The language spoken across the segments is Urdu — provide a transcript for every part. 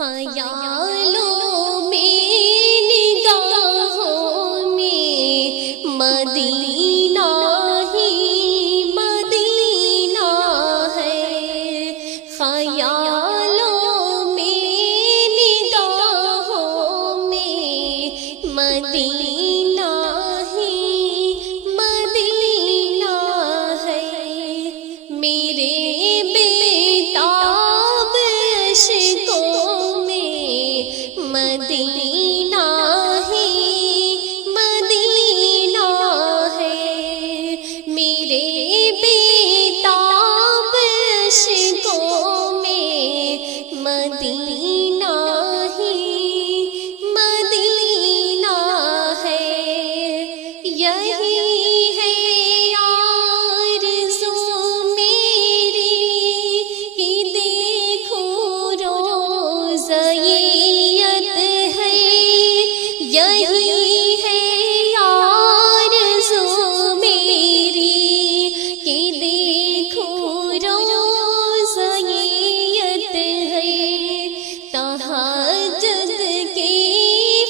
خیالوں میں نگاہوں میں مدینہ ہی مدینہ ہے، خیالوں میں نگاہوں میں مدینہ ہی مدینہ ہے، میرے بےتاب عشقوں میں مدینہ ہی مدینہ ہے، میرے بےتاب عشقوں میں مدینہ ہی مدینہ ہے، یہی ہے آرزو میری کہ دیکھوں روز عید ہے، یہی ہے آرزو میری کہ دیکھوں روز عید ہے، تہجد کی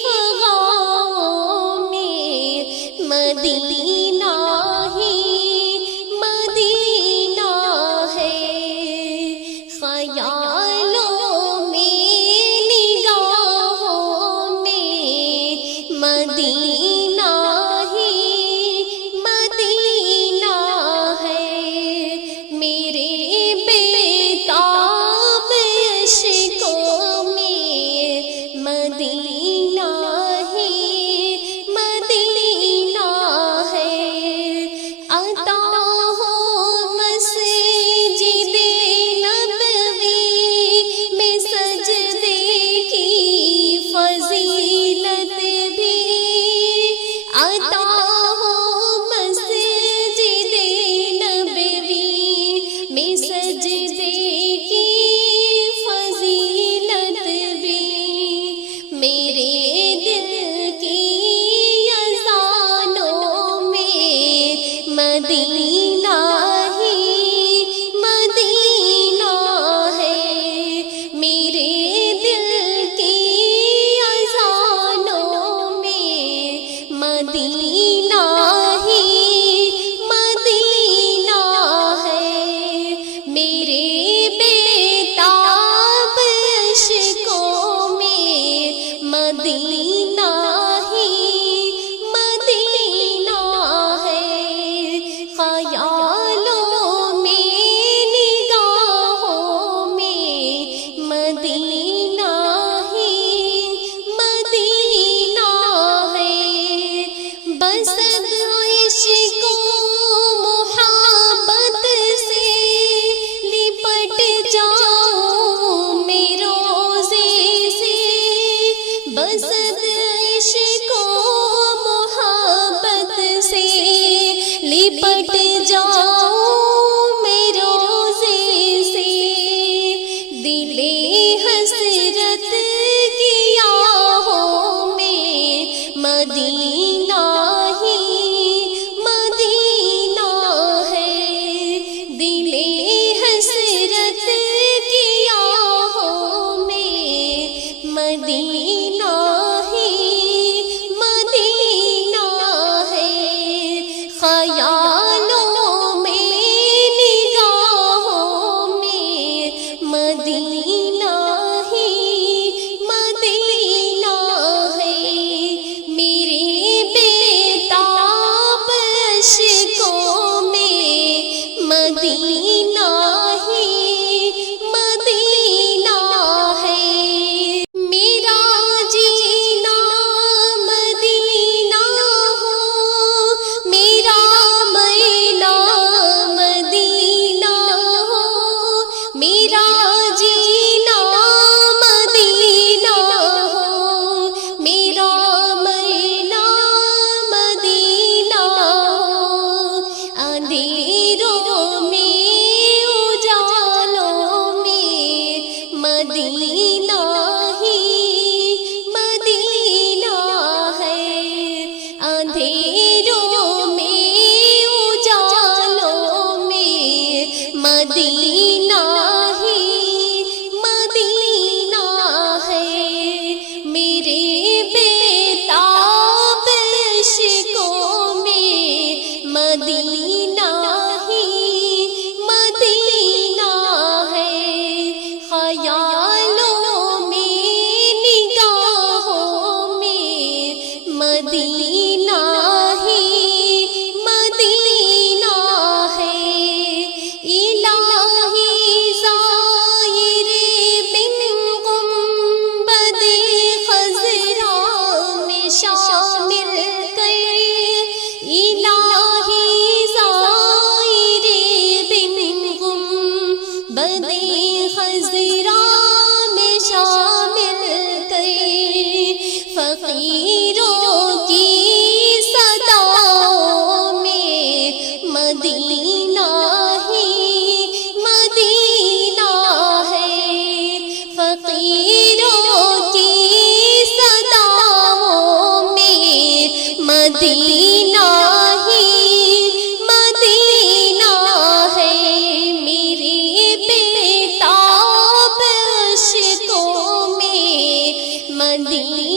فضاؤں میں مدینہ ہی مدینہ ہے، خیالوں میں نگاہوں میں مدینہ ہی مدینہ ہے، میرے بےتاب عشقوں میں مدینہ ہی مدینہ ہے، عطا ہو مسجد نبوی میں سجدے کی فضیلت بھی، عطا ہو مسجد نبوی میں سجدے کی فضیلت بھی، میرے دل کی اذانوں میں مدینہ ہی مدینہ ہے، میرے دل کی اذانوں میں مدینہ ہی مدینہ ہے، میرے بےتاب عشقوں میں مدینہ ہی مدینہ ہے، خیالوں میں نگاہوں میں مدینہ ہی مدینہ ہے، بس اب عشق و محبت سے لپٹ جاؤں میں روزے سے، بس اب عشق و محبت سے لپٹ جاؤں میں روزے سے، دل حسرت کی آہوں میں مدینہ ہی مدینہ ہے، دل حسرت کی آہوں میں مدینہ ہی مدینہ ہے، خیالوں میں نگاہوں میں مدینہ ہی مدینہ ہے، میرے بےتاب عشقوں میں مدینہ ہی مدینہ ہے، میرا مدینہ